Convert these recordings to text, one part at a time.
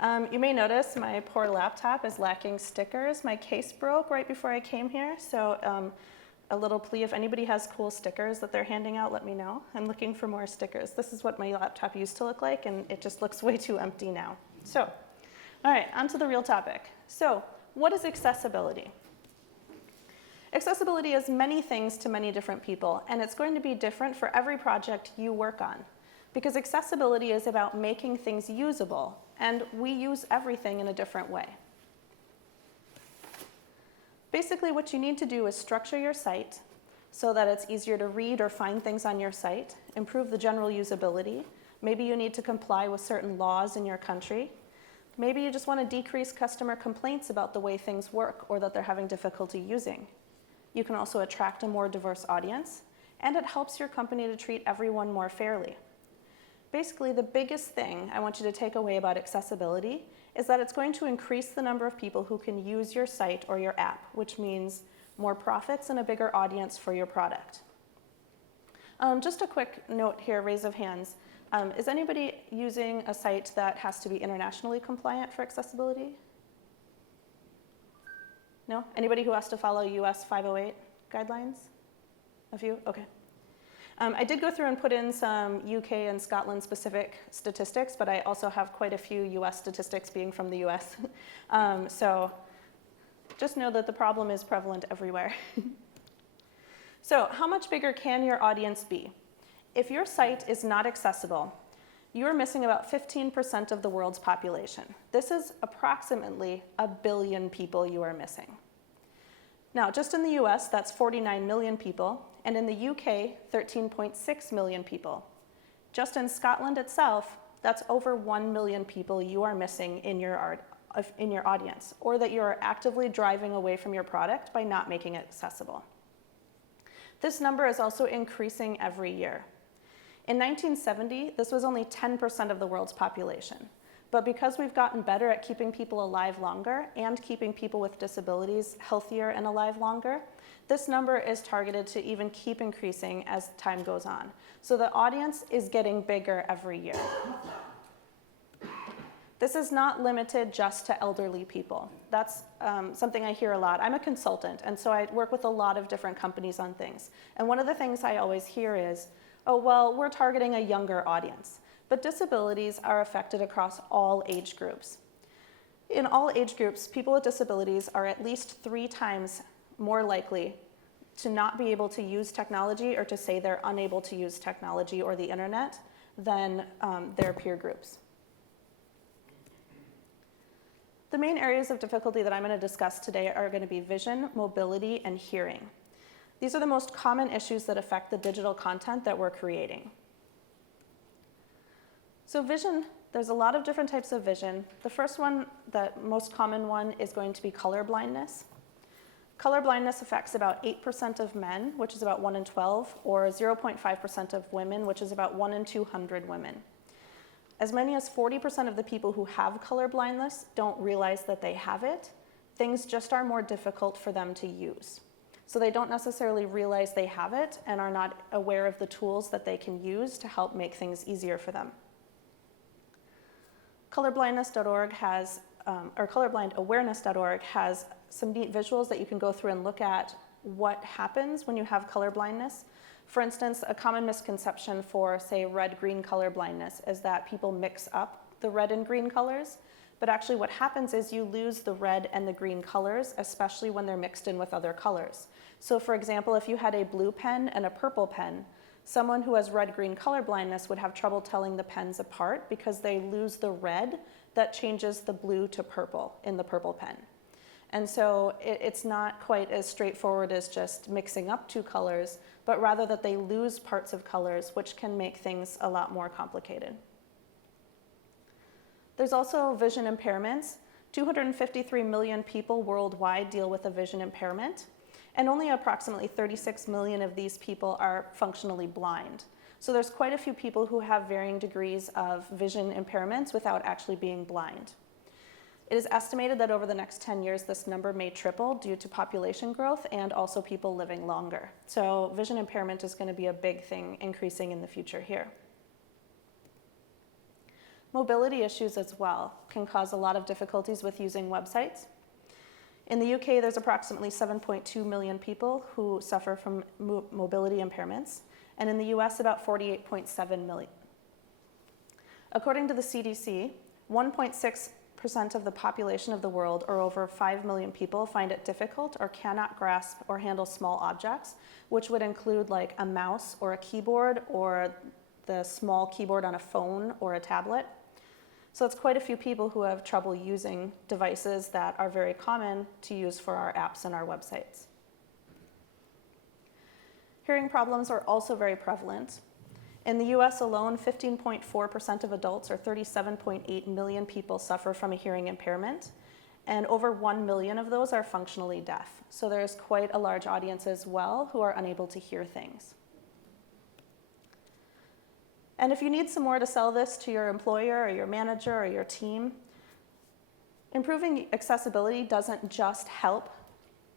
You may notice my poor laptop is lacking stickers. My case broke right before I came here, so a little plea, if anybody has cool stickers that they're handing out, let me know. I'm looking for more stickers. This is what my laptop used to look like, and it just looks way too empty now. So, all right, on to the real topic. So, what is accessibility? Accessibility is many things to many different people, and it's going to be different for every project you work on. Because accessibility is about making things usable, and we use everything in a different way. Basically, what you need to do is structure your site so that it's easier to read or find things on your site, improve the general usability. Maybe you need to comply with certain laws in your country. Maybe you just want to decrease customer complaints about the way things work or that they're having difficulty using. You can also attract a more diverse audience, and it helps your company to treat everyone more fairly. Basically, the biggest thing I want you to take away about accessibility is that it's going to increase the number of people who can use your site or your app, which means more profits and a bigger audience for your product. Just a quick note here, raise of hands. Is anybody using a site that has to be internationally compliant for accessibility? No? Anybody who has to follow US 508 guidelines? A few? Okay. I did go through and put in some UK and Scotland specific statistics, but I also have quite a few US statistics being from the US. So just know that the problem is prevalent everywhere. So how much bigger can your audience be? If your site is not accessible, you're missing about 15% of the world's population. This is approximately 1 billion people you are missing. Now, just in the US, that's 49 million people, and in the UK, 13.6 million people. Just in Scotland itself, that's over 1 million people you are missing in your audience, or that you are actively driving away from your product by not making it accessible. This number is also increasing every year. In 1970, this was only 10% of the world's population. But because we've gotten better at keeping people alive longer and keeping people with disabilities healthier and alive longer, this number is targeted to even keep increasing as time goes on. So the audience is getting bigger every year. This is not limited just to elderly people. That's something I hear a lot. I'm a consultant, and so I work with a lot of different companies on things. And one of the things I always hear is, oh, well, we're targeting a younger audience. But disabilities are affected across all age groups. In all age groups, people with disabilities are at least 3 times more likely to not be able to use technology or to say they're unable to use technology or the internet than their peer groups. The main areas of difficulty that I'm going to discuss today are going to be vision, mobility, and hearing. These are the most common issues that affect the digital content that we're creating. So vision, there's a lot of different types of vision. The first one, the most common one, is going to be colorblindness. Colorblindness affects about 8% of men, which is about 1 in 12, or 0.5% of women, which is about 1 in 200 women. As many as 40% of the people who have colorblindness don't realize that they have it. Things just are more difficult for them to use. So they don't necessarily realize they have it and are not aware of the tools that they can use to help make things easier for them. Colorblindness.org has, or colorblindawareness.org has some neat visuals that you can go through and look at what happens when you have colorblindness. For instance, a common misconception for, say, red-green colorblindness is that people mix up the red and green colors. But actually what happens is you lose the red and the green colors, especially when they're mixed in with other colors. So for example, if you had a blue pen and a purple pen, someone who has red-green colorblindness would have trouble telling the pens apart because they lose the red that changes the blue to purple in the purple pen. And so it's not quite as straightforward as just mixing up 2 colors, but rather that they lose parts of colors, which can make things a lot more complicated. There's also vision impairments. 253 million people worldwide deal with a vision impairment, and only approximately 36 million of these people are functionally blind. So there's quite a few people who have varying degrees of vision impairments without actually being blind. It is estimated that over the next 10 years, this number may triple due to population growth and also people living longer. So vision impairment is going to be a big thing increasing in the future here. Mobility issues as well can cause a lot of difficulties with using websites. In the UK, there's approximately 7.2 million people who suffer from mobility impairments, and in the US, about 48.7 million. According to the CDC, 1.6% of the population of the world, or over 5 million people, find it difficult or cannot grasp or handle small objects, which would include like a mouse or a keyboard or the small keyboard on a phone or a tablet. So it's quite a few people who have trouble using devices that are very common to use for our apps and our websites. Hearing problems are also very prevalent. In the US alone, 15.4% of adults, or 37.8 million people, suffer from a hearing impairment, and over 1 million of those are functionally deaf. So there's quite a large audience as well who are unable to hear things. And if you need some more to sell this to your employer or your manager or your team, improving accessibility doesn't just help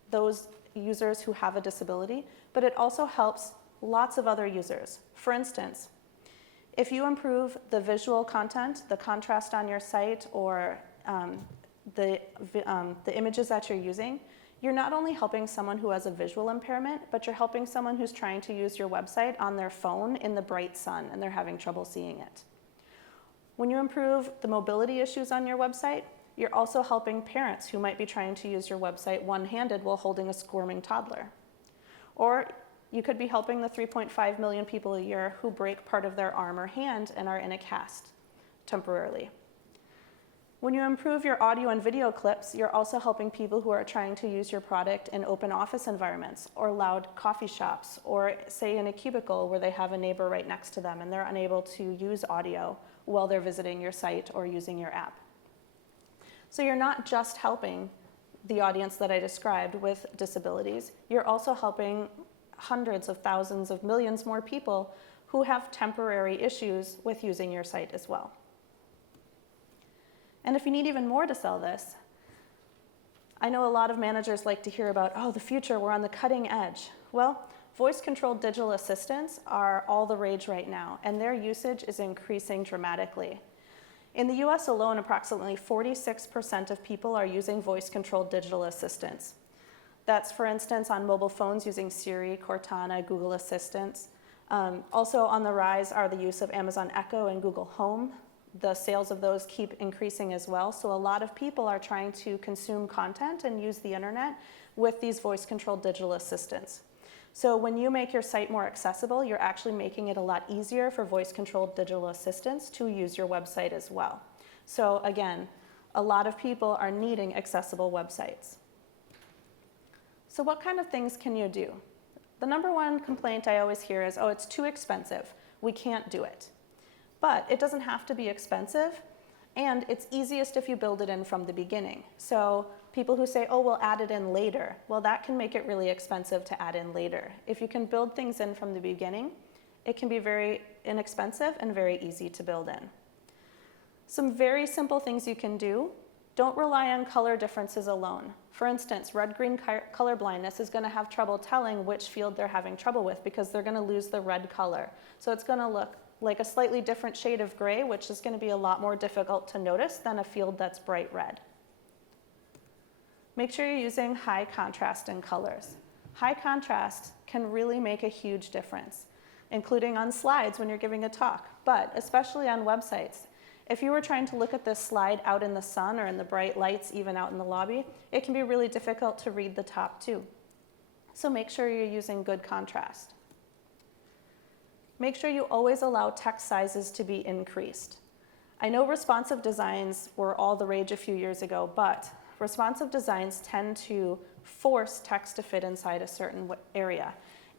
those users who have a disability, but it also helps lots of other users. For instance, if you improve the visual content, the contrast on your site, or the images that you're using, you're not only helping someone who has a visual impairment, but you're helping someone who's trying to use your website on their phone in the bright sun and they're having trouble seeing it. When you improve the mobility issues on your website, you're also helping parents who might be trying to use your website one-handed while holding a squirming toddler. Or you could be helping the 3.5 million people a year who break part of their arm or hand and are in a cast temporarily. When you improve your audio and video clips, you're also helping people who are trying to use your product in open office environments or loud coffee shops, or say in a cubicle where they have a neighbor right next to them and they're unable to use audio while they're visiting your site or using your app. So you're not just helping the audience that I described with disabilities, you're also helping hundreds of thousands of millions more people who have temporary issues with using your site as well. And if you need even more to sell this, I know a lot of managers like to hear about, oh, the future, we're on the cutting edge. Well, voice-controlled digital assistants are all the rage right now, and their usage is increasing dramatically. In the US alone, approximately 46% of people are using voice-controlled digital assistants. That's, for instance, on mobile phones using Siri, Cortana, Google Assistants. Also on the rise are the use of Amazon Echo and Google Home. The sales of those keep increasing as well. So a lot of people are trying to consume content and use the internet with these voice-controlled digital assistants. So when you make your site more accessible, you're actually making it a lot easier for voice-controlled digital assistants to use your website as well. So again, a lot of people are needing accessible websites. So what kind of things can you do? The number one complaint I always hear is, oh, it's too expensive. We can't do it. But it doesn't have to be expensive, and it's easiest if you build it in from the beginning. So people who say, oh, we'll add it in later, well, that can make it really expensive to add in later. If you can build things in from the beginning, it can be very inexpensive and very easy to build in. Some very simple things you can do. Don't rely on color differences alone. For instance, red-green colorblindness is going to have trouble telling which field they're having trouble with because they're going to lose the red color. So it's going to look like a slightly different shade of gray, which is going to be a lot more difficult to notice than a field that's bright red. Make sure you're using high contrast in colors. High contrast can really make a huge difference, including on slides when you're giving a talk, but especially on websites. If you were trying to look at this slide out in the sun or in the bright lights, even out in the lobby, it can be really difficult to read the top too. So make sure you're using good contrast. Make sure you always allow text sizes to be increased. I know responsive designs were all the rage a few years ago, but responsive designs tend to force text to fit inside a certain area.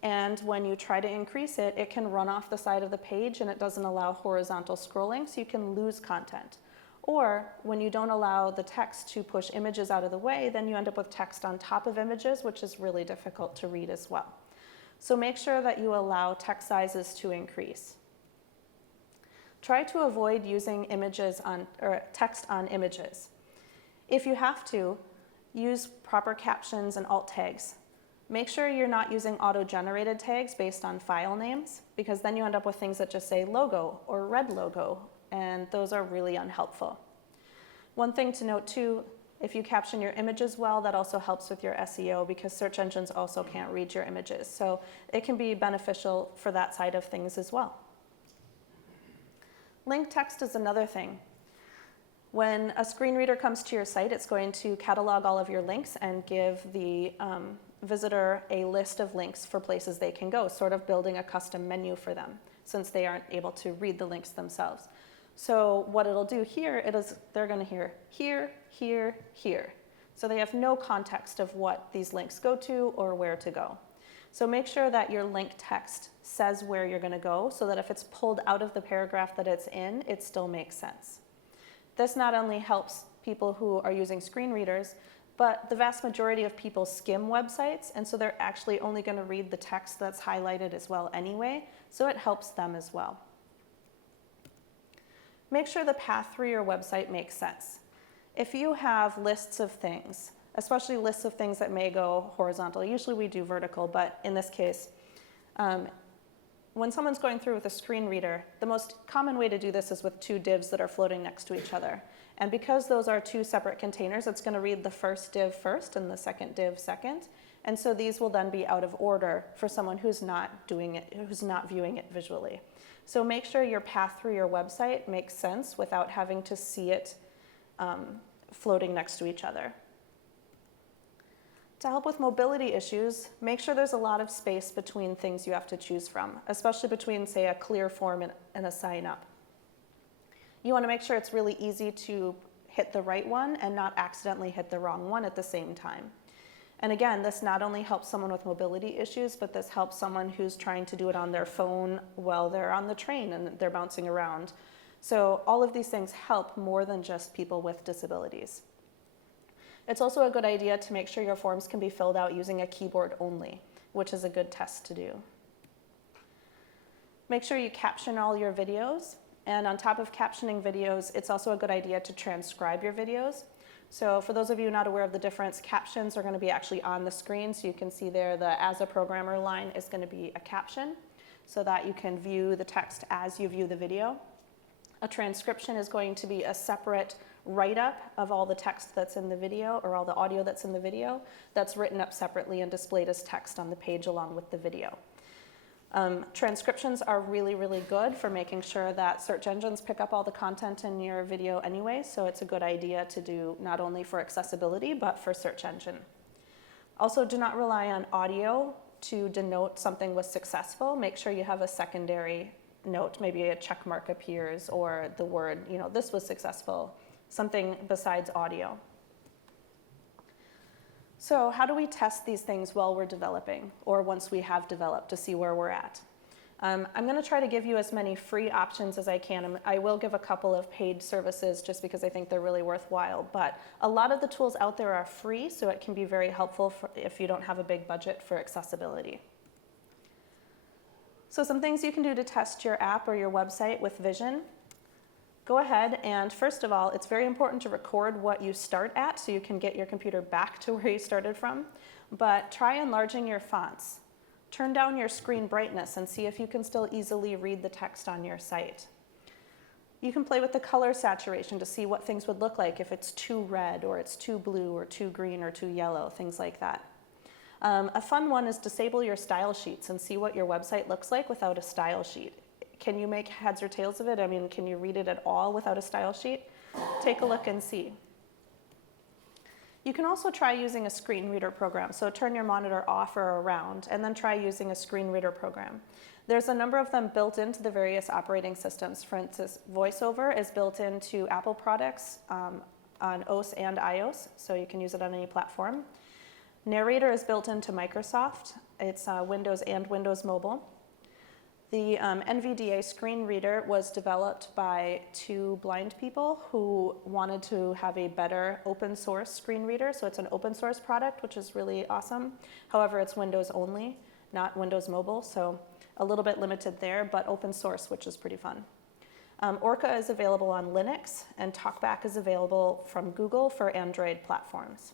And when you try to increase it, it can run off the side of the page and it doesn't allow horizontal scrolling, so you can lose content. Or when you don't allow the text to push images out of the way, then you end up with text on top of images, which is really difficult to read as well. So make sure that you allow text sizes to increase. Try to avoid using text on images. If you have to, use proper captions and alt tags. Make sure you're not using auto-generated tags based on file names, because then you end up with things that just say logo or red logo and those are really unhelpful. One thing to note too, if you caption your images well, that also helps with your SEO because search engines also can't read your images. So it can be beneficial for that side of things as well. Link text is another thing. When a screen reader comes to your site, it's going to catalog all of your links and give the visitor a list of links for places they can go, sort of building a custom menu for them since they aren't able to read the links themselves. So what it'll do here, they're going to hear here, here, here. So they have no context of what these links go to or where to go. So make sure that your link text says where you're going to go so that if it's pulled out of the paragraph that it's in, it still makes sense. This not only helps people who are using screen readers, but the vast majority of people skim websites, and so they're actually only going to read the text that's highlighted as well anyway, so it helps them as well. Make sure the path through your website makes sense. If you have lists of things, especially lists of things that may go horizontal, usually we do vertical, but in this case, when someone's going through with a screen reader, the most common way to do this is with two divs that are floating next to each other. And because those are two separate containers, it's going to read the first div first and the second div second. And so these will then be out of order for someone who's not doing it, who's not viewing it visually. So make sure your path through your website makes sense without having to see it floating next to each other. To help with mobility issues, make sure there's a lot of space between things you have to choose from, especially between, say, a clear form and a sign up. You want to make sure it's really easy to hit the right one and not accidentally hit the wrong one at the same time. And again, this not only helps someone with mobility issues, but this helps someone who's trying to do it on their phone while they're on the train and they're bouncing around. So all of these things help more than just people with disabilities. It's also a good idea to make sure your forms can be filled out using a keyboard only, which is a good test to do. Make sure you caption all your videos. And on top of captioning videos, it's also a good idea to transcribe your videos. So for those of you not aware of the difference, captions are going to be actually on the screen. So you can see there the as a programmer line is going to be a caption so that you can view the text as you view the video. A transcription is going to be a separate write-up of all the text that's in the video or all the audio that's in the video that's written up separately and displayed as text on the page along with the video. Transcriptions are really, really good for making sure that search engines pick up all the content in your video anyway, so it's a good idea to do not only for accessibility, but for search engine. Also, do not rely on audio to denote something was successful. Make sure you have a secondary note, maybe a check mark appears or the word, this was successful, something besides audio. So how do we test these things while we're developing or once we have developed to see where we're at? I'm going to try to give you as many free options as I can. I will give a couple of paid services just because I think they're really worthwhile, but a lot of the tools out there are free, so it can be very helpful if you don't have a big budget for accessibility. So some things you can do to test your app or your website with vision. Go ahead and first of all, it's very important to record what you start at so you can get your computer back to where you started from, but try enlarging your fonts. Turn down your screen brightness and see if you can still easily read the text on your site. You can play with the color saturation to see what things would look like if it's too red or it's too blue or too green or too yellow, things like that. A fun one is disable your style sheets and see what your website looks like without a style sheet. Can you make heads or tails of it? I mean, can you read it at all without a style sheet? Take a look and see. You can also try using a screen reader program. So turn your monitor off or around and then try using a screen reader program. There's a number of them built into the various operating systems. For instance, VoiceOver is built into Apple products on OS and iOS, so you can use it on any platform. Narrator is built into Microsoft. It's Windows and Windows Mobile. The NVDA screen reader was developed by two blind people who wanted to have a better open source screen reader. So it's an open source product, which is really awesome. However, it's Windows only, not Windows Mobile. So a little bit limited there, but open source, which is pretty fun. Orca is available on Linux, and TalkBack is available from Google for Android platforms.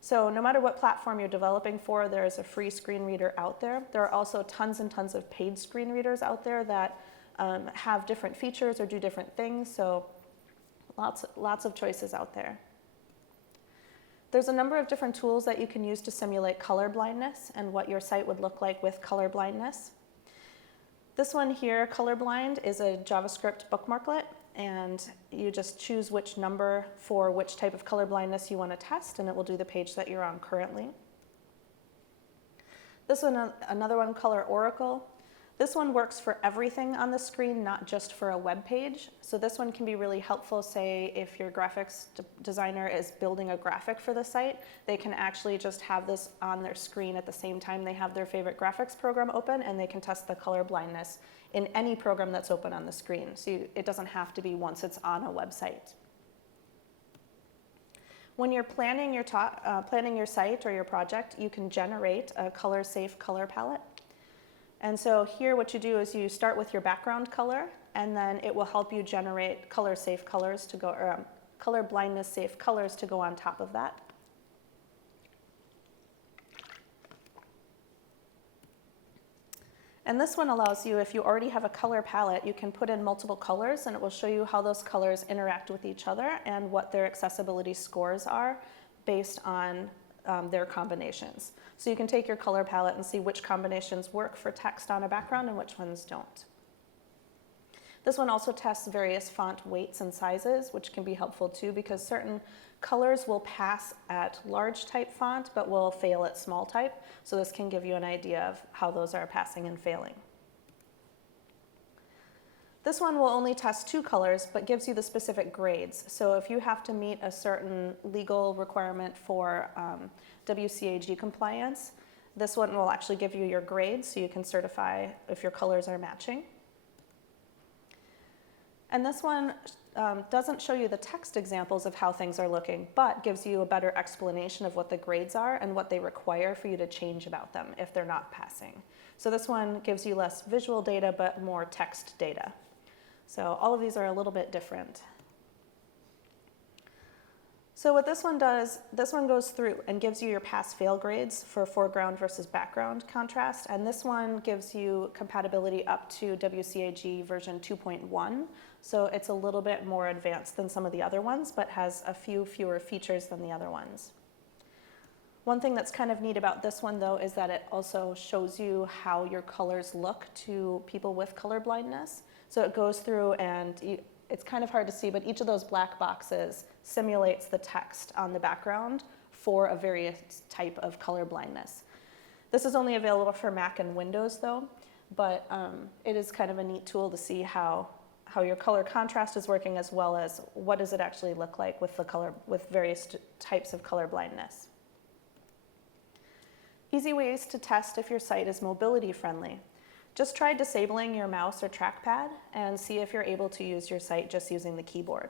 So no matter what platform you're developing for, there is a free screen reader out there. There are also tons and tons of paid screen readers out there that have different features or do different things, so lots of choices out there. There's a number of different tools that you can use to simulate color blindness and what your site would look like with color blindness. This one here, Colorblind, is a JavaScript bookmarklet, and you just choose which number for which type of color blindness you want to test, and it will do the page that you're on currently. This one, another one, Color Oracle. This one works for everything on the screen, not just for a web page. So this one can be really helpful, say, if your graphics designer is building a graphic for the site, they can actually just have this on their screen at the same time they have their favorite graphics program open, and they can test the color blindness in any program that's open on the screen. So it doesn't have to be once it's on a website. When you're planning your site or your project, you can generate a color-safe color palette. And so here what you do is you start with your background color, and then it will help you generate color-safe colors to go, or color blindness-safe colors to go on top of that. And this one allows you, if you already have a color palette, you can put in multiple colors, and it will show you how those colors interact with each other and what their accessibility scores are based on their combinations. So you can take your color palette and see which combinations work for text on a background and which ones don't. This one also tests various font weights and sizes, which can be helpful too, because certain colors will pass at large type font but will fail at small type. So this can give you an idea of how those are passing and failing. This one will only test 2 colors, but gives you the specific grades. So if you have to meet a certain legal requirement for WCAG compliance, this one will actually give you your grades, so you can certify if your colors are matching. And this one doesn't show you the text examples of how things are looking, but gives you a better explanation of what the grades are and what they require for you to change about them if they're not passing. So this one gives you less visual data, but more text data. So all of these are a little bit different. So what this one does, this one goes through and gives you your pass-fail grades for foreground versus background contrast, and this one gives you compatibility up to WCAG version 2.1, so it's a little bit more advanced than some of the other ones, but has a few fewer features than the other ones. One thing that's kind of neat about this one, though, is that it also shows you how your colors look to people with color blindness. So it goes through and it's kind of hard to see, but each of those black boxes simulates the text on the background for a various type of color blindness. This is only available for Mac and Windows, though, but it is kind of a neat tool to see how your color contrast is working, as well as what does it actually look like with various types of color blindness. Easy ways to test if your site is mobility friendly. Just try disabling your mouse or trackpad and see if you're able to use your site just using the keyboard.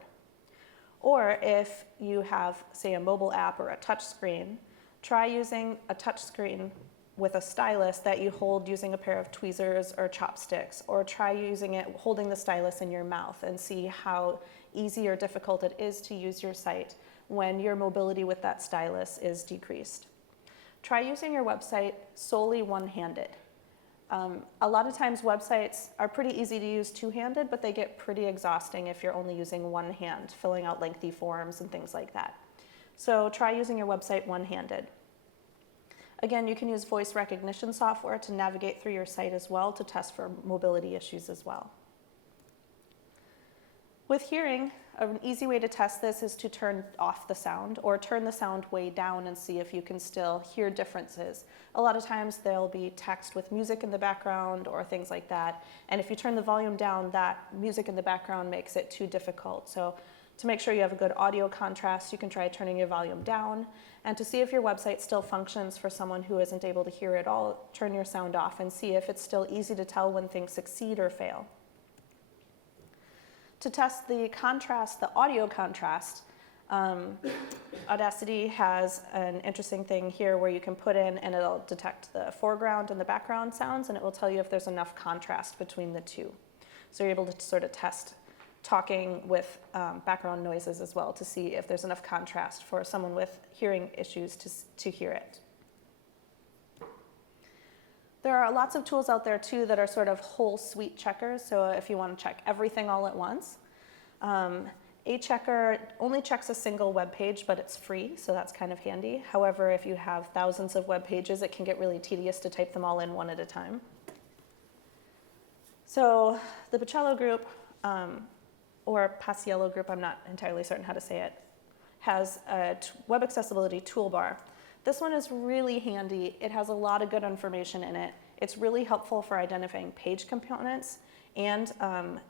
Or if you have, say, a mobile app or a touch screen, try using a touch screen with a stylus that you hold using a pair of tweezers or chopsticks, or try using it holding the stylus in your mouth and see how easy or difficult it is to use your site when your mobility with that stylus is decreased. Try using your website solely one-handed. A lot of times websites are pretty easy to use two-handed, but they get pretty exhausting if you're only using one hand, filling out lengthy forms and things like that. So try using your website one-handed. Again, you can use voice recognition software to navigate through your site as well to test for mobility issues as well. With hearing, an easy way to test this is to turn off the sound or turn the sound way down and see if you can still hear differences. A lot of times there'll be text with music in the background or things like that, and if you turn the volume down, that music in the background makes it too difficult. So to make sure you have a good audio contrast, you can try turning your volume down, and to see if your website still functions for someone who isn't able to hear at all, turn your sound off and see if it's still easy to tell when things succeed or fail. To test the contrast, the audio contrast, Audacity has an interesting thing here where you can put in and it'll detect the foreground and the background sounds, and it will tell you if there's enough contrast between the two. So you're able to sort of test talking with background noises as well to see if there's enough contrast for someone with hearing issues to hear it. There are lots of tools out there too that are sort of whole suite checkers, so if you want to check everything all at once. A checker only checks a single web page, but it's free, so that's kind of handy. However, if you have thousands of web pages, it can get really tedious to type them all in one at a time. So the Pacello group, or Paciello group, I'm not entirely certain how to say it, has a web accessibility toolbar. This one is really handy. It has a lot of good information in it. It's really helpful for identifying page components and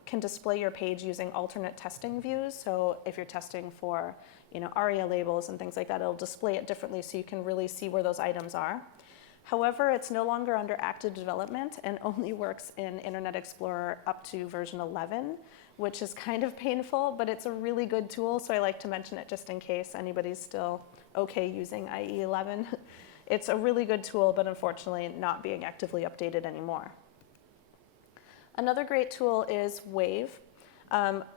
can display your page using alternate testing views. So if you're testing for ARIA labels and things like that, it'll display it differently so you can really see where those items are. However, it's no longer under active development and only works in Internet Explorer up to version 11, which is kind of painful, but it's a really good tool, so I like to mention it just in case anybody's still okay using IE 11. It's a really good tool, but unfortunately not being actively updated anymore. Another great tool is Wave.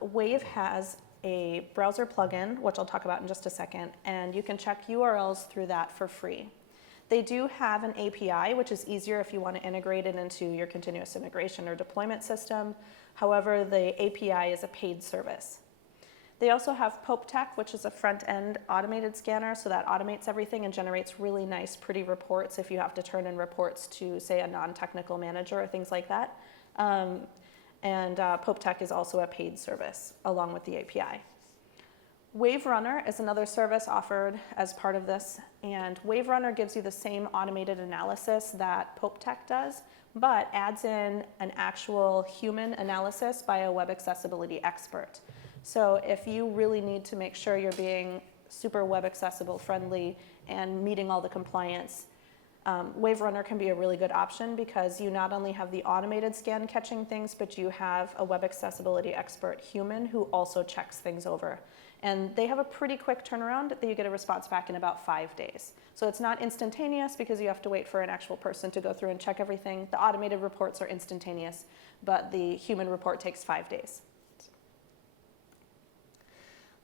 Wave has a browser plugin, which I'll talk about in just a second, and you can check URLs through that for free. They do have an API, which is easier if you want to integrate it into your continuous integration or deployment system. However, the API is a paid service. They also have PopeTech, which is a front-end automated scanner, so that automates everything and generates really nice, pretty reports if you have to turn in reports to, say, a non-technical manager or things like that. PopeTech is also a paid service along with the API. WaveRunner is another service offered as part of this, and WaveRunner gives you the same automated analysis that PopeTech does, but adds in an actual human analysis by a web accessibility expert. So if you really need to make sure you're being super web accessible friendly and meeting all the compliance, WaveRunner can be a really good option because you not only have the automated scan catching things, but you have a web accessibility expert human who also checks things over. And they have a pretty quick turnaround that you get a response back in about 5 days. So it's not instantaneous because you have to wait for an actual person to go through and check everything. The automated reports are instantaneous, but the human report takes 5 days.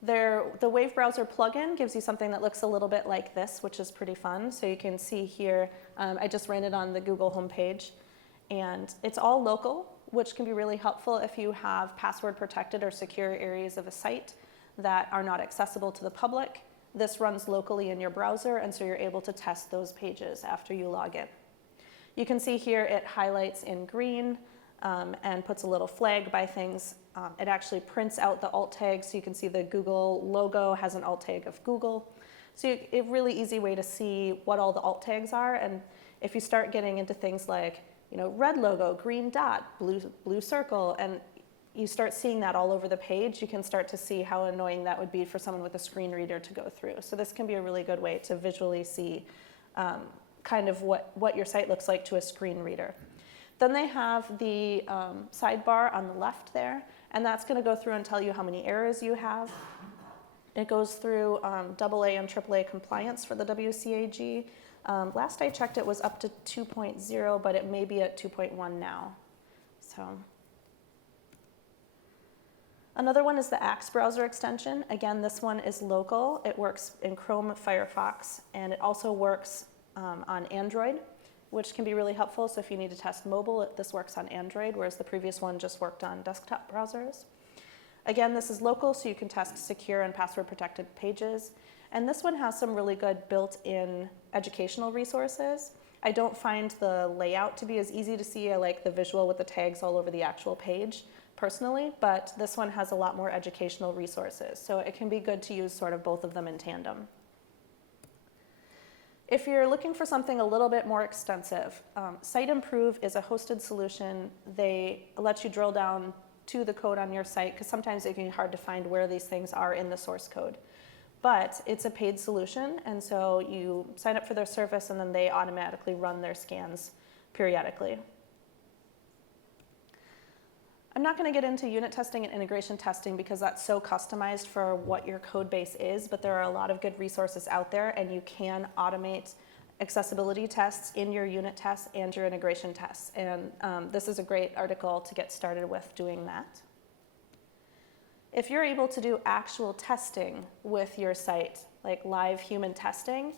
The Wave Browser plugin gives you something that looks a little bit like this, which is pretty fun. So you can see here, I just ran it on the Google homepage, and it's all local, which can be really helpful if you have password protected or secure areas of a site that are not accessible to the public. This runs locally in your browser, and so you're able to test those pages after you log in. You can see here it highlights in green and puts a little flag by things. It actually prints out the alt tag, so you can see the Google logo has an alt tag of Google. So a really easy way to see what all the alt tags are, and if you start getting into things like red logo, green dot, blue circle, and you start seeing that all over the page, you can start to see how annoying that would be for someone with a screen reader to go through. So this can be a really good way to visually see kind of what your site looks like to a screen reader. Then they have the sidebar on the left there, and that's going to go through and tell you how many errors you have. It goes through AA and AAA compliance for the WCAG. Last I checked, it was up to 2.0, but it may be at 2.1 now. So another one is the Axe browser extension. Again, this one is local. It works in Chrome, Firefox, and it also works on Android, which can be really helpful. So if you need to test mobile, this works on Android, whereas the previous one just worked on desktop browsers. Again, this is local, so you can test secure and password protected pages. And this one has some really good built-in educational resources. I don't find the layout to be as easy to see. I like the visual with the tags all over the actual page personally, but this one has a lot more educational resources. So it can be good to use sort of both of them in tandem. If you're looking for something a little bit more extensive, SiteImprove is a hosted solution. They let you drill down to the code on your site because sometimes it can be hard to find where these things are in the source code. But it's a paid solution, and so you sign up for their service and then they automatically run their scans periodically. I'm not going to get into unit testing and integration testing because that's so customized for what your code base is, but there are a lot of good resources out there, and you can automate accessibility tests in your unit tests and your integration tests. And this is a great article to get started with doing that. If you're able to do actual testing with your site, like live human testing,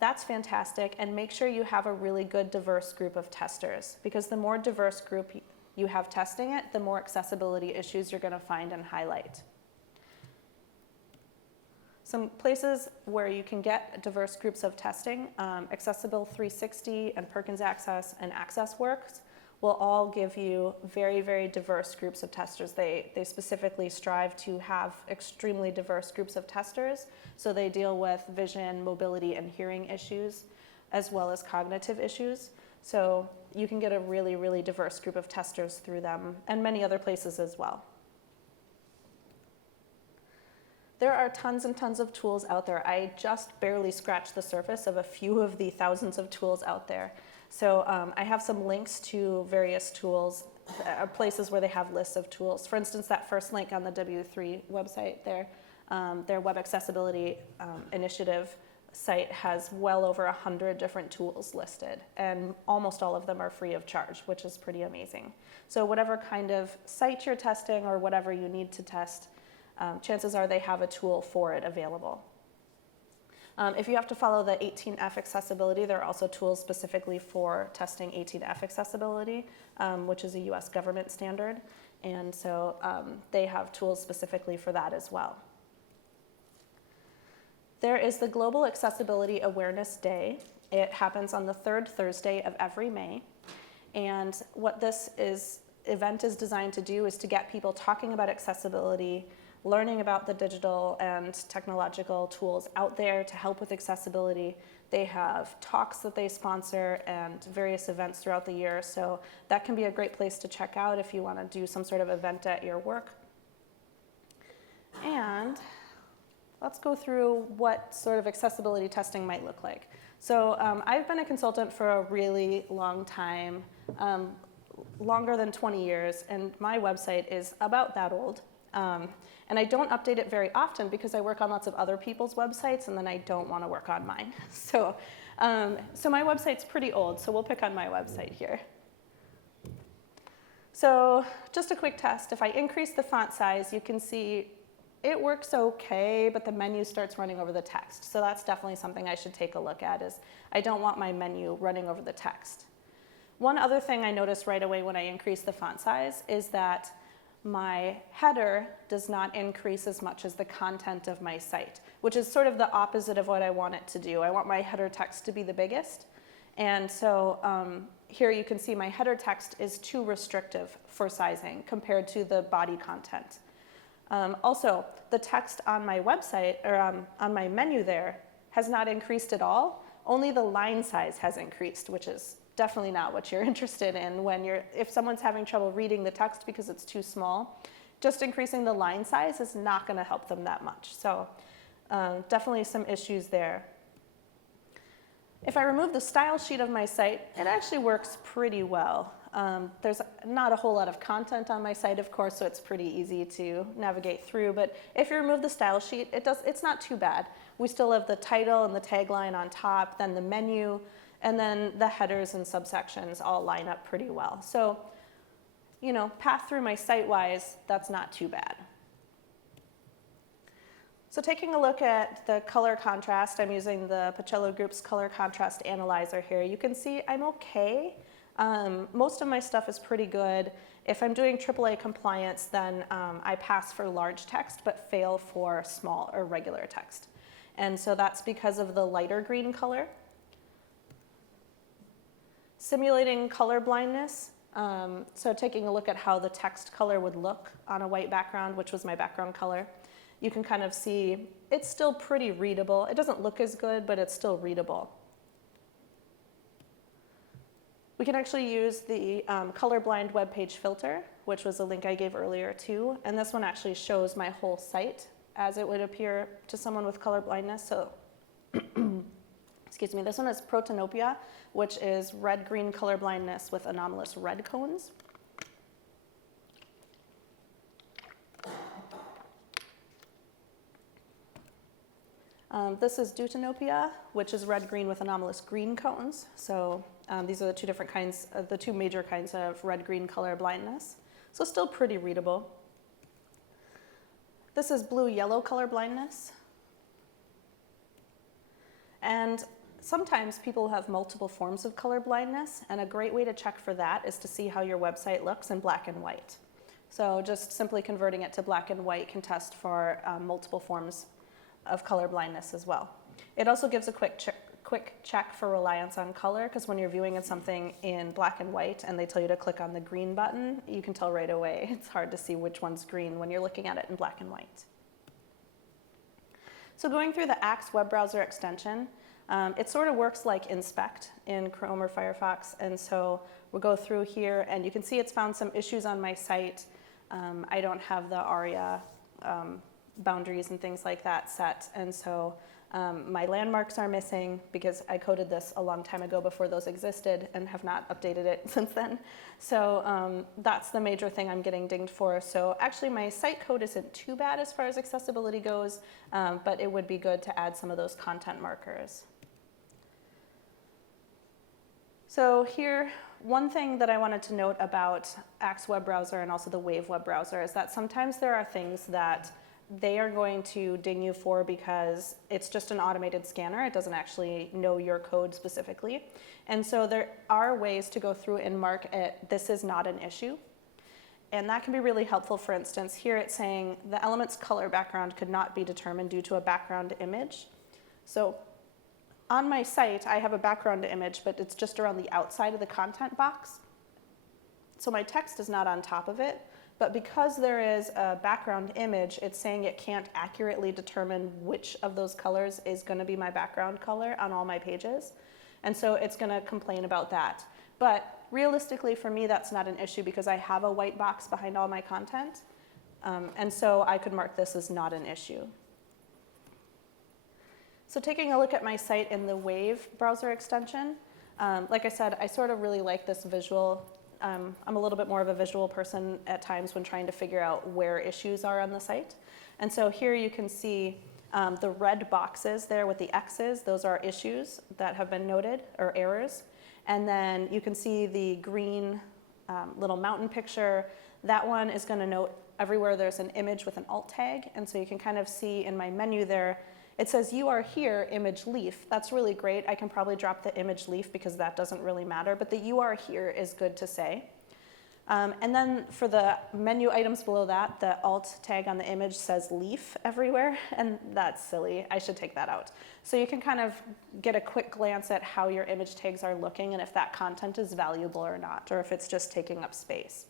that's fantastic, and make sure you have a really good diverse group of testers, because the more diverse group you have testing it, the more accessibility issues you're going to find and highlight. Some places where you can get diverse groups of testing, Accessible 360 and Perkins Access and AccessWorks will all give you very, very diverse groups of testers. They specifically strive to have extremely diverse groups of testers, so they deal with vision, mobility, and hearing issues, as well as cognitive issues. So you can get a really, really diverse group of testers through them, and many other places as well. There are tons and tons of tools out there. I just barely scratched the surface of a few of the thousands of tools out there. So I have some links to various tools, places where they have lists of tools. For instance, that first link on the W3 website there, their web accessibility initiative site has well over 100 different tools listed, and almost all of them are free of charge, which is pretty amazing. So whatever kind of site you're testing or whatever you need to test, chances are they have a tool for it available. If you have to follow the 18F accessibility, there are also tools specifically for testing 18F accessibility, which is a US government standard. And so they have tools specifically for that as well. There is the Global Accessibility Awareness Day. It happens on the third Thursday of every May. And what this event is designed to do is to get people talking about accessibility, learning about the digital and technological tools out there to help with accessibility. They have talks that they sponsor and various events throughout the year, so that can be a great place to check out if you want to do some sort of event at your work. And let's go through what sort of accessibility testing might look like. So I've been a consultant for a really long time, longer than 20 years, and my website is about that old. And I don't update it very often because I work on lots of other people's websites, and then I don't want to work on mine. So my website's pretty old, so we'll pick on my website here. So just a quick test. If I increase the font size, you can see it works okay, but the menu starts running over the text. So that's definitely something I should take a look at, is I don't want my menu running over the text. One other thing I noticed right away when I increased the font size is that my header does not increase as much as the content of my site, which is sort of the opposite of what I want it to do. I want my header text to be the biggest. And so here you can see my header text is too restrictive for sizing compared to the body content. Also, the text on my website, or on my menu there, has not increased at all. Only the line size has increased, which is definitely not what you're interested in if someone's having trouble reading the text because it's too small. Just increasing the line size is not going to help them that much. So definitely some issues there. If I remove the style sheet of my site, it actually works pretty well. There's not a whole lot of content on my site, of course, so it's pretty easy to navigate through. But if you remove the style sheet, it's not too bad. We still have the title and the tagline on top, then the menu, and then the headers and subsections all line up pretty well. So, path through my site-wise, that's not too bad. So taking a look at the color contrast, I'm using the Pacello Group's color contrast analyzer here. You can see I'm okay. Most of my stuff is pretty good. If I'm doing AAA compliance, then I pass for large text, but fail for small or regular text. And so that's because of the lighter green color. Simulating color blindness, so taking a look at how the text color would look on a white background, which was my background color, you can kind of see it's still pretty readable. It doesn't look as good, but it's still readable. We can actually use the colorblind web page filter, which was a link I gave earlier too, and this one actually shows my whole site as it would appear to someone with color blindness. So excuse me, this one is protanopia, which is red-green color blindness with anomalous red cones. This is deuteranopia, which is red-green with anomalous green cones. So these are the two different kinds, the two major kinds of red-green color blindness. So still pretty readable. This is blue-yellow color blindness. And sometimes people have multiple forms of color blindness, and a great way to check for that is to see how your website looks in black and white. So just simply converting it to black and white can test for multiple forms of color blindness as well. It also gives a quick check for reliance on color, because when you're viewing something in black and white and they tell you to click on the green button, you can tell right away. It's hard to see which one's green when you're looking at it in black and white. So going through the Axe web browser extension, it sort of works like inspect in Chrome or Firefox, and so we'll go through here and you can see it's found some issues on my site. I don't have the ARIA boundaries and things like that set, and so my landmarks are missing because I coded this a long time ago before those existed and have not updated it since then. So that's the major thing I'm getting dinged for. So actually my site code isn't too bad as far as accessibility goes, but it would be good to add some of those content markers. So here, one thing that I wanted to note about Axe web browser and also the Wave web browser is that sometimes there are things that they are going to ding you for because it's just an automated scanner. It doesn't actually know your code specifically. And so there are ways to go through and mark it, this is not an issue. And that can be really helpful. For instance, here it's saying the element's color background could not be determined due to a background image. So on my site, I have a background image, but it's just around the outside of the content box. So my text is not on top of it. But because there is a background image, it's saying it can't accurately determine which of those colors is going to be my background color on all my pages. And so it's going to complain about that. But realistically, for me, that's not an issue because I have a white box behind all my content. And so I could mark this as not an issue. So taking a look at my site in the Wave browser extension, like I said, I sort of really like this visual. I'm a little bit more of a visual person at times when trying to figure out where issues are on the site. And so here you can see the red boxes there with the X's. Those are issues that have been noted, or errors. And then you can see the green little mountain picture. That one is going to note everywhere there's an image with an alt tag. And so you can kind of see in my menu there, it says you are here, image leaf. That's really great. I can probably drop the image leaf because that doesn't really matter, but the you are here is good to say. And then for the menu items below that, the alt tag on the image says leaf everywhere, and that's silly. I should take that out. So you can kind of get a quick glance at how your image tags are looking and if that content is valuable or not, or if it's just taking up space.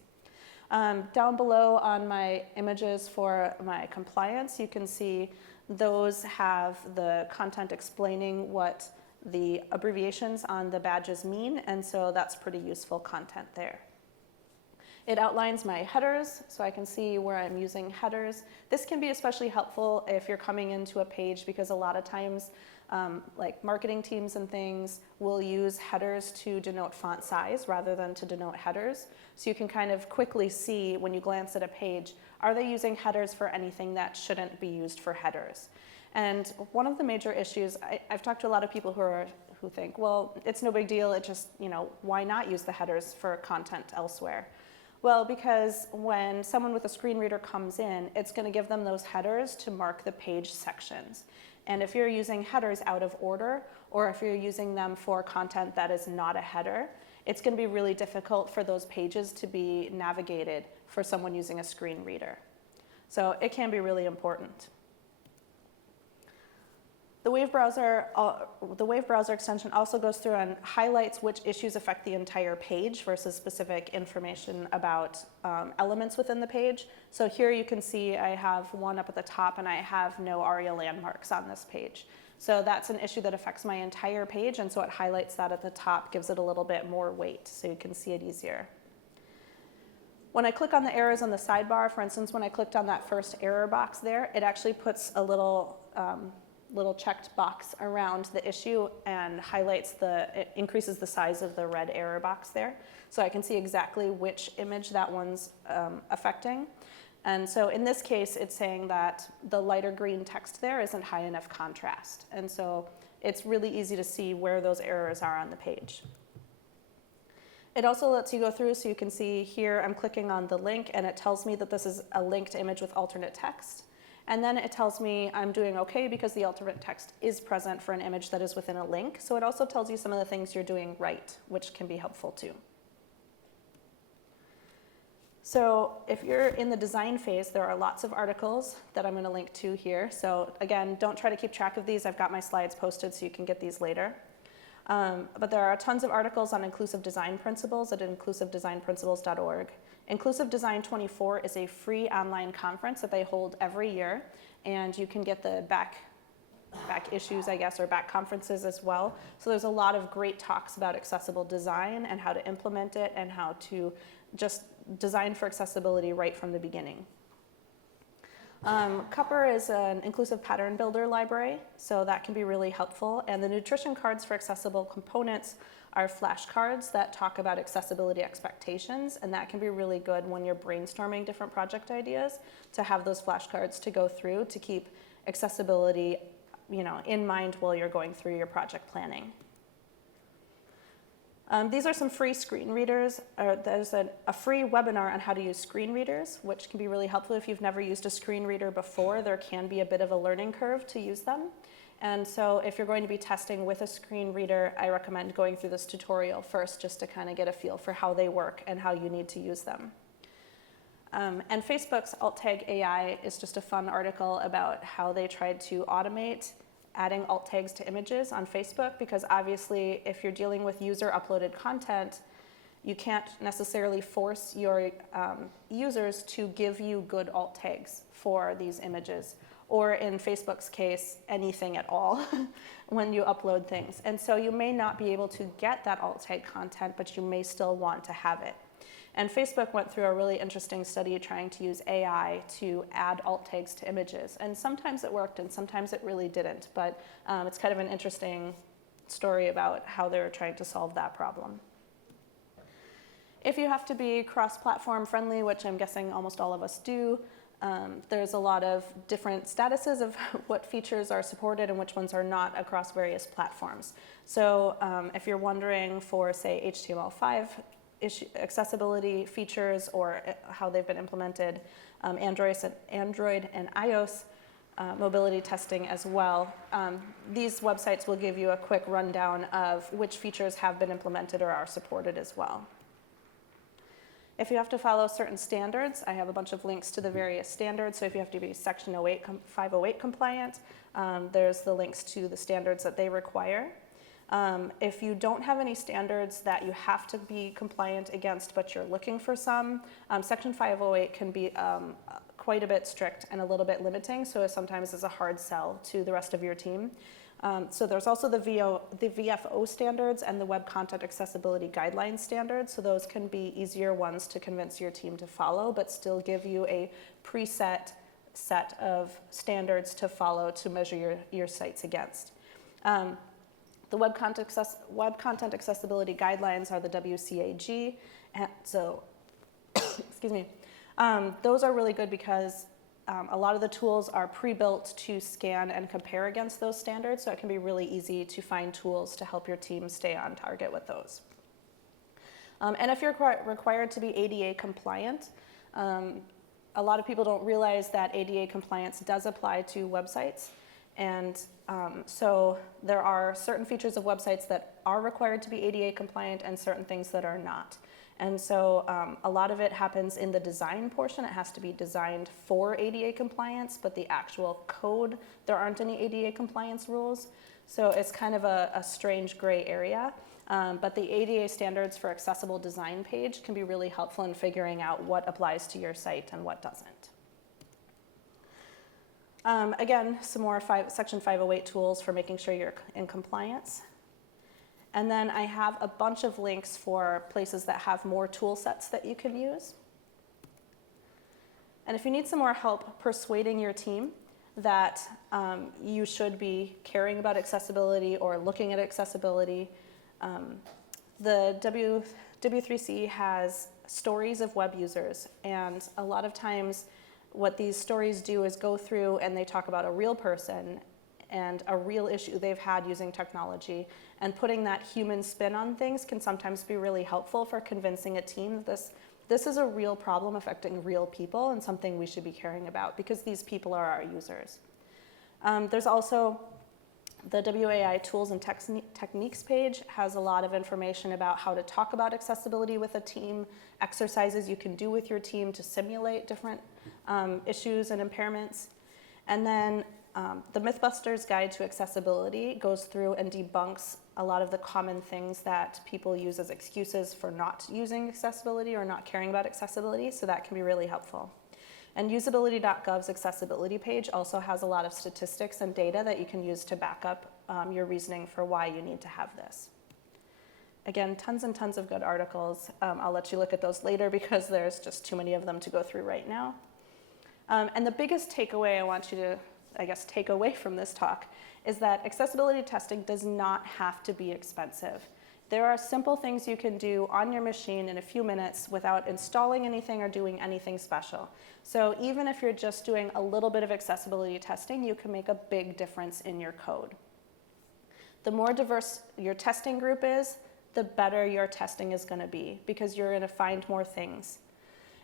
Down below on my images for my compliance, you can see those have the content explaining what the abbreviations on the badges mean, and so that's pretty useful content there. It outlines my headers, so I can see where I'm using headers. This can be especially helpful if you're coming into a page because a lot of times like marketing teams and things will use headers to denote font size rather than to denote headers. So you can kind of quickly see when you glance at a page, are they using headers for anything that shouldn't be used for headers? And one of the major issues, I've talked to a lot of people who think, well, it's no big deal, it just, why not use the headers for content elsewhere? Well, because when someone with a screen reader comes in, it's going to give them those headers to mark the page sections. And if you're using headers out of order, or if you're using them for content that is not a header, it's going to be really difficult for those pages to be navigated for someone using a screen reader. So it can be really important. The Wave browser extension also goes through and highlights which issues affect the entire page versus specific information about elements within the page. So here you can see I have one up at the top and I have no ARIA landmarks on this page. So that's an issue that affects my entire page, and so it highlights that at the top, gives it a little bit more weight so you can see it easier. When I click on the errors on the sidebar, for instance, when I clicked on that first error box there, it actually puts a little checked box around the issue and it increases the size of the red error box there. So I can see exactly which image that one's affecting. And so in this case, it's saying that the lighter green text there isn't high enough contrast. And so it's really easy to see where those errors are on the page. It also lets you go through, so you can see here I'm clicking on the link and it tells me that this is a linked image with alternate text. And then it tells me I'm doing okay because the alternate text is present for an image that is within a link. So it also tells you some of the things you're doing right, which can be helpful too. So if you're in the design phase, there are lots of articles that I'm going to link to here. So again, don't try to keep track of these. I've got my slides posted so you can get these later. But there are tons of articles on inclusive design principles at inclusivedesignprinciples.org. Inclusive Design 24 is a free online conference that they hold every year, and you can get the back issues, I guess, or back conferences as well. So there's a lot of great talks about accessible design and how to implement it and how to just design for accessibility right from the beginning. Cupper is an inclusive pattern builder library, so that can be really helpful. And the nutrition cards for accessible components are flashcards that talk about accessibility expectations, and that can be really good when you're brainstorming different project ideas, to have those flashcards to go through to keep accessibility, in mind while you're going through your project planning. These are some free screen readers. There's a free webinar on how to use screen readers, which can be really helpful if you've never used a screen reader before. There can be a bit of a learning curve to use them. And so if you're going to be testing with a screen reader, I recommend going through this tutorial first just to kind of get a feel for how they work and how you need to use them. And Facebook's alt tag AI is just a fun article about how they tried to automate adding alt tags to images on Facebook, because obviously if you're dealing with user uploaded content, you can't necessarily force your users to give you good alt tags for these images, or in Facebook's case, anything at all when you upload things. And so you may not be able to get that alt tag content, but you may still want to have it. And Facebook went through a really interesting study trying to use AI to add alt tags to images. And sometimes it worked and sometimes it really didn't. But it's kind of an interesting story about how they're trying to solve that problem. If you have to be cross-platform friendly, which I'm guessing almost all of us do, there's a lot of different statuses of what features are supported and which ones are not across various platforms. So if you're wondering for, say, HTML5 accessibility features or how they've been implemented, Android and iOS mobility testing as well. These websites will give you a quick rundown of which features have been implemented or are supported as well. If you have to follow certain standards, I have a bunch of links to the various standards. So if you have to be Section 508 compliant, there's the links to the standards that they require. If you don't have any standards that you have to be compliant against, but you're looking for some, Section 508 can be quite a bit strict and a little bit limiting, so sometimes it's a hard sell to the rest of your team. So there's also the VFO standards and the Web Content Accessibility Guidelines standards, so those can be easier ones to convince your team to follow, but still give you a preset set of standards to follow to measure your sites against. The Web Content Accessibility Guidelines are the WCAG, and so, excuse me, those are really good because a lot of the tools are pre-built to scan and compare against those standards, so it can be really easy to find tools to help your team stay on target with those. And if you're required to be ADA compliant, a lot of people don't realize that ADA compliance does apply to websites. And so there are certain features of websites that are required to be ADA compliant and certain things that are not. And so a lot of it happens in the design portion. It has to be designed for ADA compliance, but the actual code, there aren't any ADA compliance rules. So it's kind of a strange gray area. But the ADA standards for accessible design page can be really helpful in figuring out what applies to your site and what doesn't. Again, some more Section 508 tools for making sure you're in compliance. And then I have a bunch of links for places that have more tool sets that you can use. And if you need some more help persuading your team that you should be caring about accessibility or looking at accessibility, the W3C has stories of web users. And a lot of times what these stories do is go through and they talk about a real person and a real issue they've had using technology. And putting that human spin on things can sometimes be really helpful for convincing a team that this is a real problem affecting real people and something we should be caring about because these people are our users. There's also the WAI Tools and Techniques page has a lot of information about how to talk about accessibility with a team, exercises you can do with your team to simulate different issues and impairments. And then the Mythbusters Guide to Accessibility goes through and debunks a lot of the common things that people use as excuses for not using accessibility or not caring about accessibility, so that can be really helpful. And usability.gov's accessibility page also has a lot of statistics and data that you can use to back up your reasoning for why you need to have this. Again, tons and tons of good articles. I'll let you look at those later because there's just too many of them to go through right now. And the biggest takeaway I want you to, I guess, take away from this talk is that accessibility testing does not have to be expensive. There are simple things you can do on your machine in a few minutes without installing anything or doing anything special. So even if you're just doing a little bit of accessibility testing, you can make a big difference in your code. The more diverse your testing group is, the better your testing is going to be because you're going to find more things.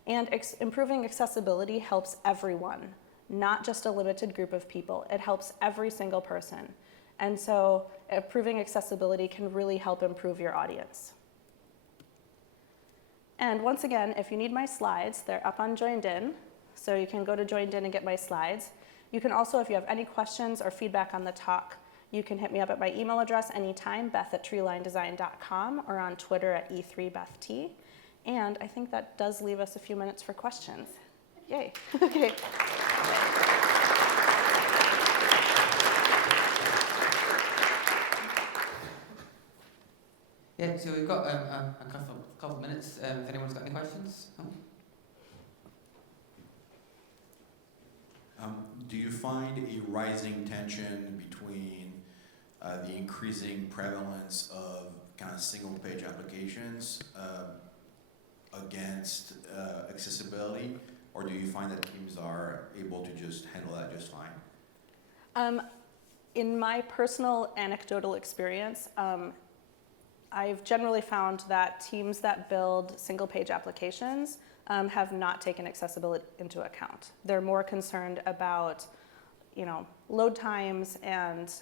And improving accessibility helps everyone, not just a limited group of people. It helps every single person. And so improving accessibility can really help improve your audience. And once again, if you need my slides, they're up on Joined In. So you can go to Joined In and get my slides. You can also, if you have any questions or feedback on the talk, you can hit me up at my email address anytime, beth@treelinedesign.com, or on Twitter at E3BethT. And I think that does leave us a few minutes for questions. Yay. Okay. Yeah, so we've got a couple of minutes. If anyone's got any questions? No? Do you find a rising tension between the increasing prevalence of kind of single-page applications against accessibility, or do you find that teams are able to just handle that just fine? In my personal anecdotal experience, I've generally found that teams that build single-page applications have not taken accessibility into account. They're more concerned about, load times and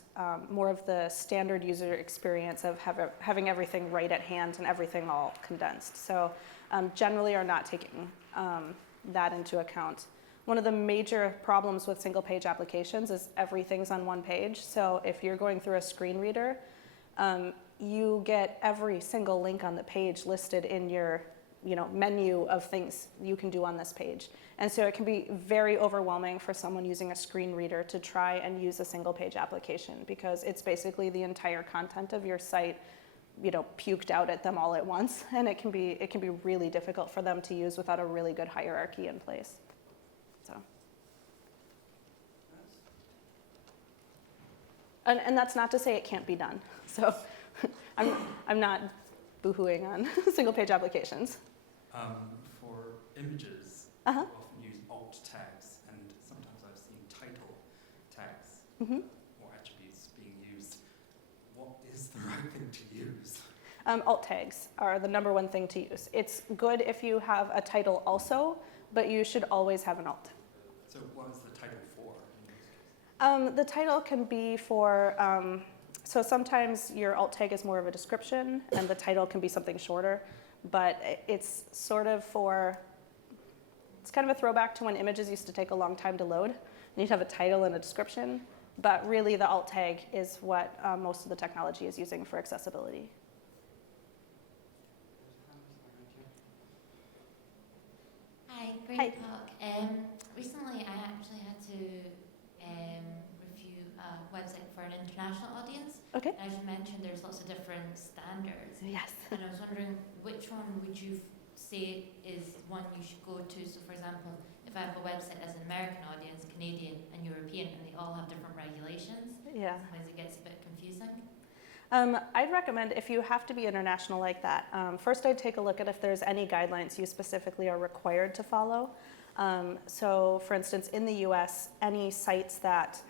more of the standard user experience of having everything right at hand and everything all condensed. So generally are not taking that into account. One of the major problems with single-page applications is everything's on one page. So if you're going through a screen reader, you get every single link on the page listed in your menu of things you can do on this page. And so it can be very overwhelming for someone using a screen reader to try and use a single page application because it's basically the entire content of your site, puked out at them all at once. And it can be really difficult for them to use without a really good hierarchy in place. So. And that's not to say it can't be done. So I'm not boo-hooing on single-page applications. For images, Uh-huh. I often use alt tags, and sometimes I've seen title tags or attributes being used. What is the right thing to use? Alt tags are the number one thing to use. It's good if you have a title also, but you should always have an alt. So what is the title for? The title can be for, so sometimes your alt tag is more of a description and the title can be something shorter, but it's sort of it's kind of a throwback to when images used to take a long time to load. You need to have a title and a description, but really the alt tag is what most of the technology is using for accessibility. Hi, great Hi. talk. Recently, I actually had to review a website for an international audience. Okay. And as you mentioned, there's lots of different standards. Yes. And I was wondering, which one would you say is one you should go to? So, for example, if I have a website as an American audience, Canadian, and European, and they all have different regulations, Yeah. sometimes it gets a bit confusing. I'd recommend if you have to be international like that, first I'd take a look at if there's any guidelines you specifically are required to follow. So for instance, in the US, any sites that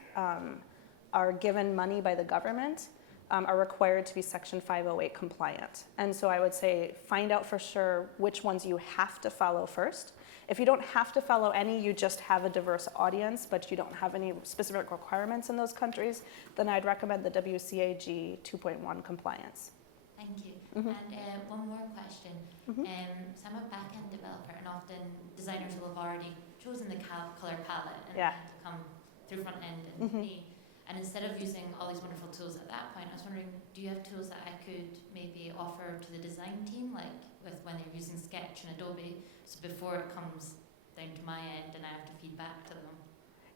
are given money by the government are required to be Section 508 compliant. And so I would say find out for sure which ones you have to follow first. If you don't have to follow any, you just have a diverse audience, but you don't have any specific requirements in those countries, then I'd recommend the WCAG 2.1 compliance. Thank you. Mhm. And one more question. Mhm. So I'm a back-end developer, and often designers will have already chosen the color palette and Yeah. to come through front end and Mhm. me. And instead of using all these wonderful tools at that point, I was wondering, do you have tools that I could maybe offer to the design team, like with when they're using Sketch and Adobe, so before it comes down to my end and I have to feed back to them?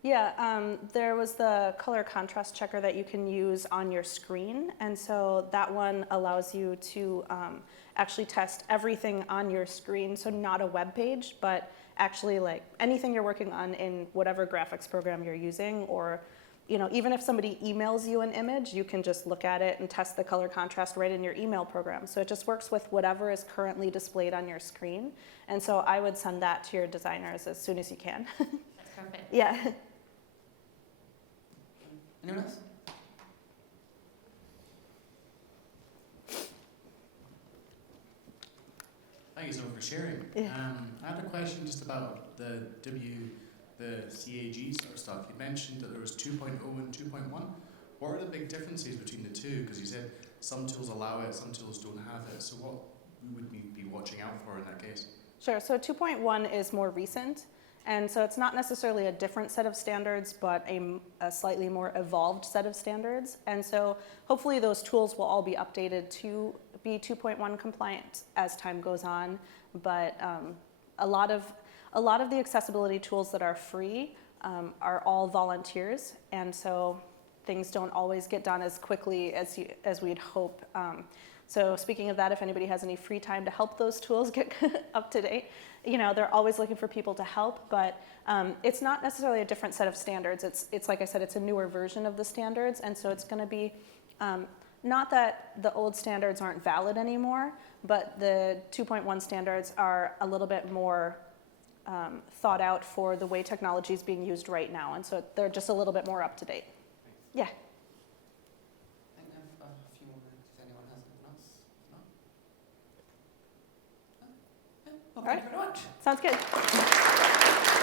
Yeah, there was the color contrast checker that you can use on your screen, and so that one allows you to actually test everything on your screen, so not a web page, but actually like anything you're working on in whatever graphics program you're using, or even if somebody emails you an image, you can just look at it and test the color contrast right in your email program. So it just works with whatever is currently displayed on your screen, and so I would send that to your designers as soon as you can. That's perfect. Yeah. Anyone else? Thank you so much for sharing. Yeah. I had a question just about the CAG sort of stuff. You mentioned that there was 2.0 and 2.1. What are the big differences between the two? Because you said some tools allow it, some tools don't have it. So what would we be watching out for in that case? Sure, so 2.1 is more recent, and so it's not necessarily a different set of standards, but a slightly more evolved set of standards. And so hopefully those tools will all be updated to be 2.1 compliant as time goes on. But a lot of the accessibility tools that are free are all volunteers, and so things don't always get done as quickly as we'd hope. So speaking of that, if anybody has any free time to help those tools get up to date, they're always looking for people to help, but it's not necessarily a different set of standards. It's like I said, it's a newer version of the standards, and so it's going to be, not that the old standards aren't valid anymore, but the 2.1 standards are a little bit more thought out for the way technology is being used right now, and so they're just a little bit more up to date. Yeah. I think I have a few more minutes if anyone has anything else. No? No? Yeah. Well, All right. thank you very much. Sounds good.